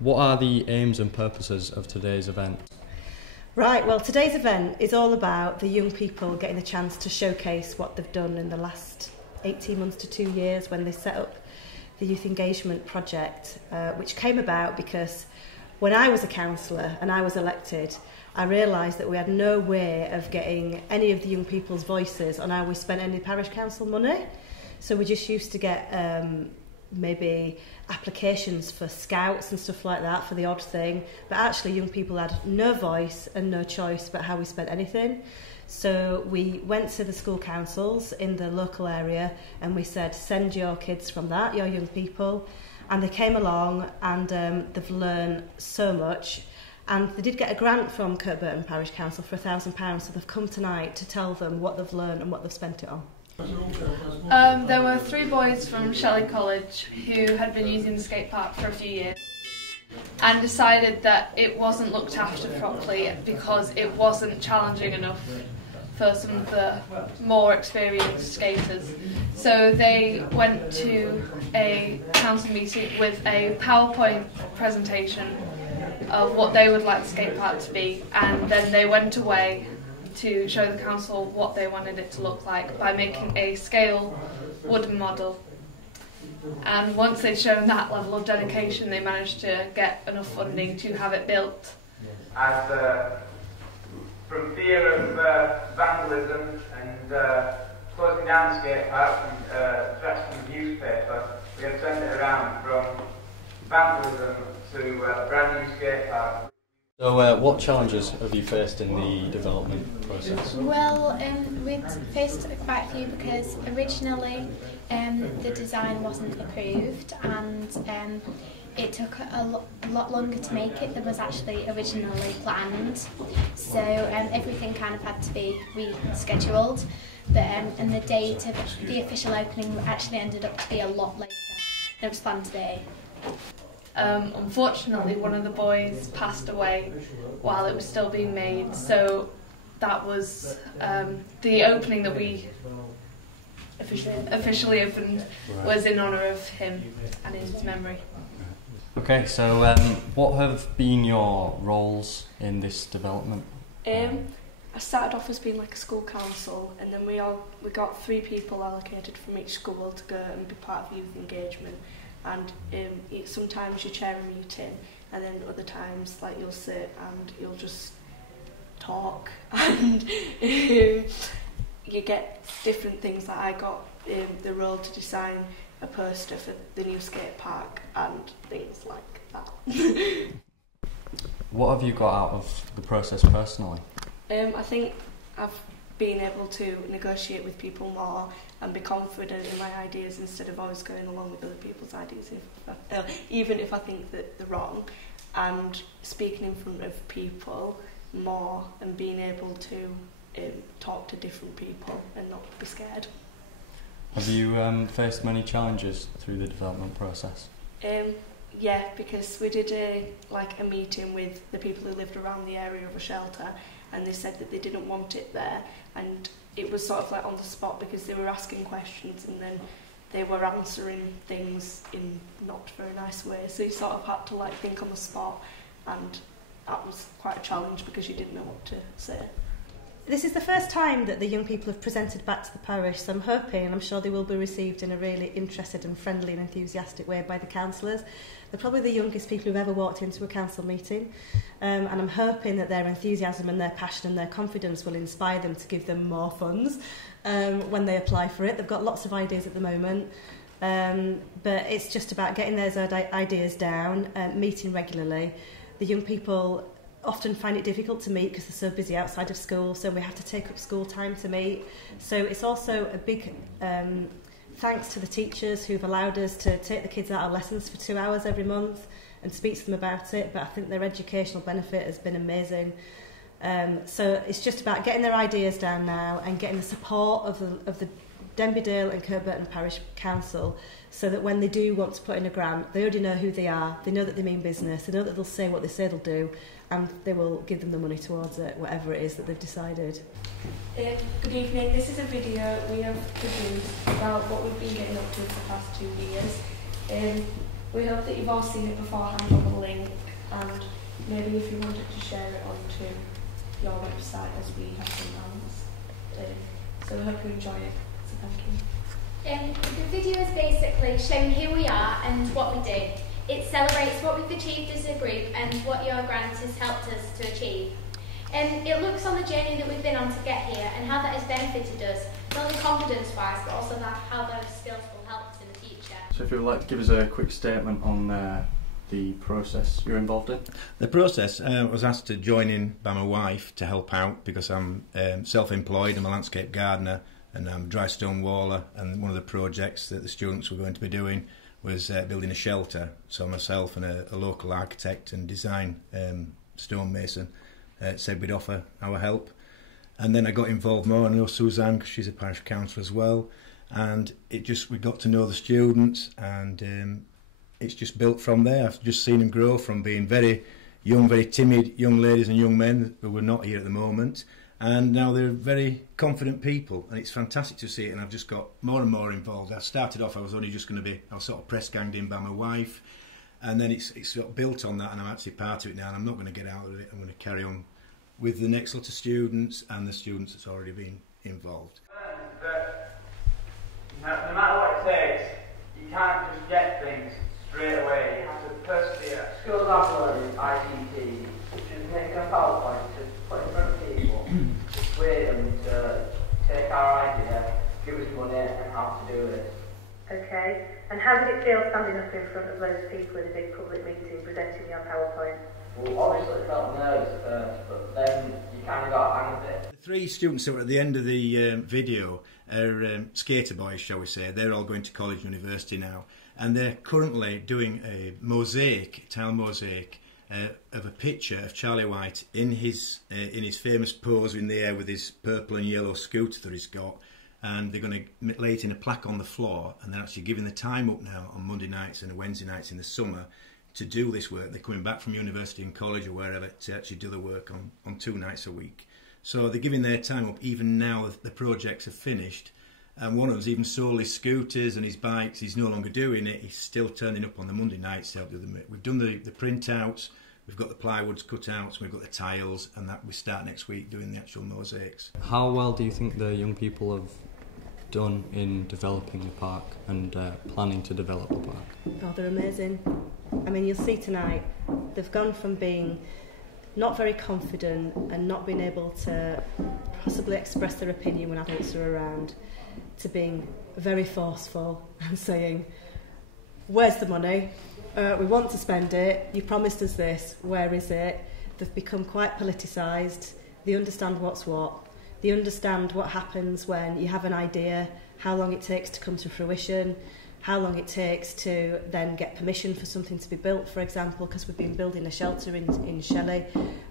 What are the aims and purposes of today's event? Right, well, today's event is all about the young people getting the chance to showcase what they've done in the last 18 months to 2 years when they set up the Youth Engagement Project, which came about because when I was a councillor and I was elected, I realised that we had no way of getting any of the young people's voices on how we spent any parish council money. So we just used to get maybe applications for scouts and stuff like that for the odd thing, but actually young people had no voice and no choice about how we spent anything. So we went to the school councils in the local area and we said, send your kids from that, your young people, and they came along and they've learned so much. And they did get a grant from Kirklees Parish Council for £1,000, so they've come tonight to tell them what they've learned and what they've spent it on. There were 3 boys from Shelley College who had been using the skate park for a few years and decided that it wasn't looked after properly because it wasn't challenging enough for some of the more experienced skaters. So they went to a council meeting with a PowerPoint presentation of what they would like the skate park to be, and then they went away to show the council what they wanted it to look like by making a scale wooden model. And once they'd shown that level of dedication, they managed to get enough funding to have it built. As from fear of vandalism and closing down the skate park and threats from the newspaper, we have turned it around from vandalism to a brand new skate park. So what challenges have you faced in the development process? Well, we've faced quite a few because originally the design wasn't approved and it took a lot longer to make it than was actually originally planned. So everything kind of had to be rescheduled. But, and the date of the official opening actually ended up to be a lot later than it was planned to be. Unfortunately, one of the boys passed away while it was still being made, so that was the opening that we officially opened was in honour of him and in his memory. Okay, so what have been your roles in this development? I started off as being like a school council, and then we got 3 people allocated from each school to go and be part of youth engagement. And sometimes you chair a meeting, and then other times like you'll sit and you'll just talk, and you get different things. Like I got the role to design a poster for the new skate park and things like that. What have you got out of the process personally? I think I've been able to negotiate with people more and be confident in my ideas instead of always going along with other people's ideas, even if I think that they're wrong, and speaking in front of people more and being able to talk to different people and not be scared. Have you faced many challenges through the development process? Yeah, because we did a meeting with the people who lived around the area of a shelter, and they said that they didn't want it there, and it was sort of like on the spot because they were asking questions and then they were answering things in not very nice ways, so you sort of had to like think on the spot, and that was quite a challenge because you didn't know what to say. This is the first time that the young people have presented back to the parish, so I'm hoping, and I'm sure they will be received in a really interested and friendly and enthusiastic way by the councillors. They're probably the youngest people who've ever walked into a council meeting, and I'm hoping that their enthusiasm and their passion and their confidence will inspire them to give them more funds when they apply for it. They've got lots of ideas at the moment, but it's just about getting those ideas down, meeting regularly. The young people often find it difficult to meet because they're so busy outside of school, so we have to take up school time to meet. So it's also a big thanks to the teachers who've allowed us to take the kids out of lessons for 2 hours every month and speak to them about it, but I think their educational benefit has been amazing. So it's just about getting their ideas down now and getting the support of the Denbydale and Kirklees Parish Council, so that when they do want to put in a grant, they already know who they are, they know that they mean business, they know that they'll say what they say they'll do, and they will give them the money towards it, whatever it is that they've decided. Good evening, this is a video we have produced about what we've been getting up to for the past 2 years. We hope that you've all seen it beforehand on the link, and maybe if you wanted to share it onto your website as we have done. So we hope you enjoy it. So thank you. The video is basically showing who we are and what we do. It celebrates what we've achieved as a group and what your grant has helped us to achieve. It looks on the journey that we've been on to get here and how that has benefited us, not only confidence-wise, but also how those skills will help us in the future. So if you would like to give us a quick statement on the process you're involved in. The process, I was asked to join in by my wife to help out because I'm self-employed, I'm a landscape gardener and I'm a dry stone waller, and one of the projects that the students were going to be doing was building a shelter. So myself and a local architect and design stonemason said we'd offer our help. And then I got involved more. I know Suzanne, because she's a parish councillor as well, and we got to know the students, and it's just built from there. I've just seen them grow from being very young, very timid young ladies and young men who were not here at the moment, and now they're very confident people, and it's fantastic to see it. And I've just got more and more involved. I started off, I was sort of press ganged in by my wife, and then it's sort of built on that, and I'm actually part of it now, and I'm not going to get out of it. I'm going to carry on with the next lot of students and the students that's already been involved. No matter what it takes, you can't just get things straight away. You have to persevere. Schools have learned ICT, which is make a PowerPoint to put in front of people, persuade them to take our idea, give us money and how to do it. Okay, and how did it feel standing up in front of loads of people in a big public meeting presenting your PowerPoint? Well, obviously it felt nervous at first, but then you kind of got a hang of it. The three students that were at the end of the video are skater boys, shall we say. They're all going to college and university now, and they're currently doing a tile mosaic of a picture of Charlie White in his famous pose in the air with his purple and yellow scooter that he's got, and they're going to lay it in a plaque on the floor, and they're actually giving the time up now on Monday nights and Wednesday nights in the summer to do this work. They're coming back from university and college or wherever to actually do the work on 2 nights a week. So they're giving their time up even now the projects are finished. And one of them's even sold his scooters and his bikes. He's no longer doing it. He's still turning up on the Monday nights to help do them. We've done the printouts, we've got the plywoods cutouts, we've got the tiles, and that we start next week doing the actual mosaics. How well do you think the young people have done in developing the park and planning to develop the park? Oh, they're amazing. I mean, you'll see tonight, they've gone from being not very confident and not being able to possibly express their opinion when adults are around, to being very forceful and saying, where's the money? We want to spend it. You promised us this. Where is it? They've become quite politicised. They understand what's what. They understand what happens when you have an idea, how long it takes to come to fruition, how long it takes to then get permission for something to be built, for example, because we've been building a shelter in Shelley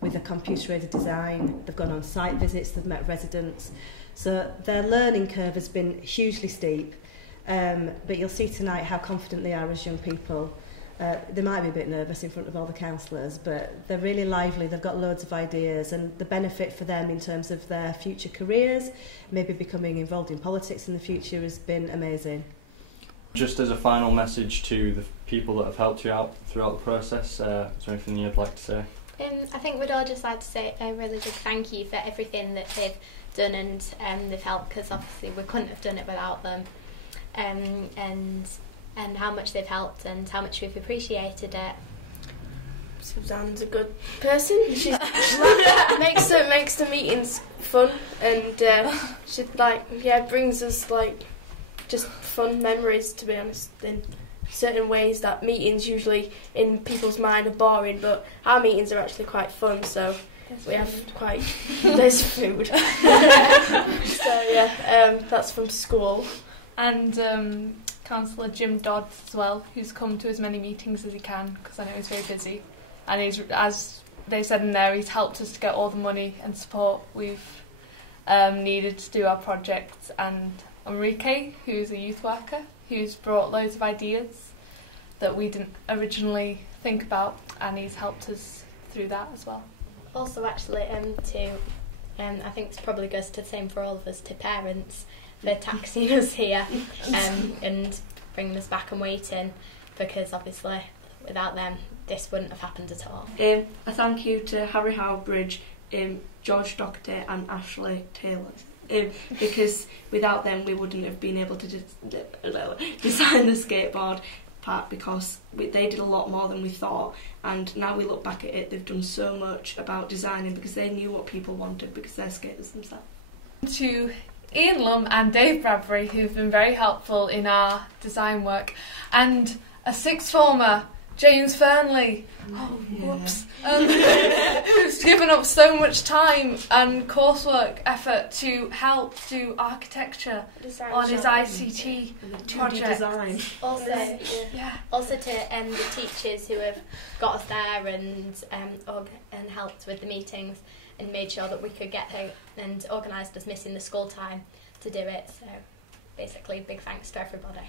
with a computer-aided design. They've gone on site visits, they've met residents. So their learning curve has been hugely steep, but you'll see tonight how confident they are as young people. They might be a bit nervous in front of all the counsellors, but they're really lively, they've got loads of ideas, and the benefit for them in terms of their future careers, maybe becoming involved in politics in the future, has been amazing. Just as a final message to the people that have helped you out throughout the process, is there anything you'd like to say? I think we'd all just like to say a really big thank you for everything that they've done and they've helped, because obviously we couldn't have done it without them, and how much they've helped and how much we've appreciated it. Suzanne's a good person. She makes the meetings fun, and she brings us just fun memories, to be honest, in certain ways that meetings usually in people's mind are boring, but our meetings are actually quite fun, so there's food. So yeah, that's from school. And Councillor Jim Dodds as well, who's come to as many meetings as he can, because I know he's very busy, and he's, as they said in there, he's helped us to get all the money and support we've needed to do our projects. And Enrique, who's a youth worker, who's brought loads of ideas that we didn't originally think about, and he's helped us through that as well. Also, actually, I think it's probably goes to the same for all of us, to parents for taxiing us here and bringing us back and waiting because obviously without them this wouldn't have happened at all. A thank you to Harry Howbridge, George Doherty and Ashley Taylor, because without them we wouldn't have been able to design the skateboard park, because they did a lot more than we thought, and now we look back at it, they've done so much about designing because they knew what people wanted because they're skaters themselves. To Ian Lum and Dave Bradbury, who've been very helpful in our design work, and a sixth former, James Fernley, who's given up so much time and coursework effort to help do architecture on his ICT project. Design. Also to the teachers who have got us there and helped with the meetings and made sure that we could get there and organised us missing the school time to do it. So basically, big thanks to everybody.